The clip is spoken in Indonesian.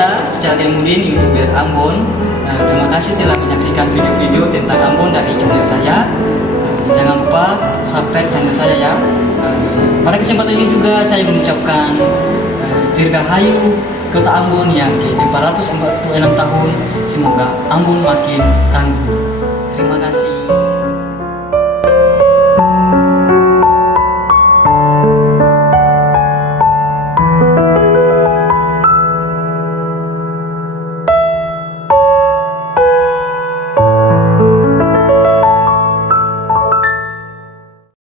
Genta, Richard Mudin, YouTuber Ambon. Terima kasih telah menyaksikan video-video tentang Ambon dari channel saya. Jangan lupa subscribe channel saya ya. Pada kesempatan ini juga saya mengucapkan Dirgahayu Kota Ambon yang ke-446 tahun. Semoga Ambon makin tangguh. Terima kasih.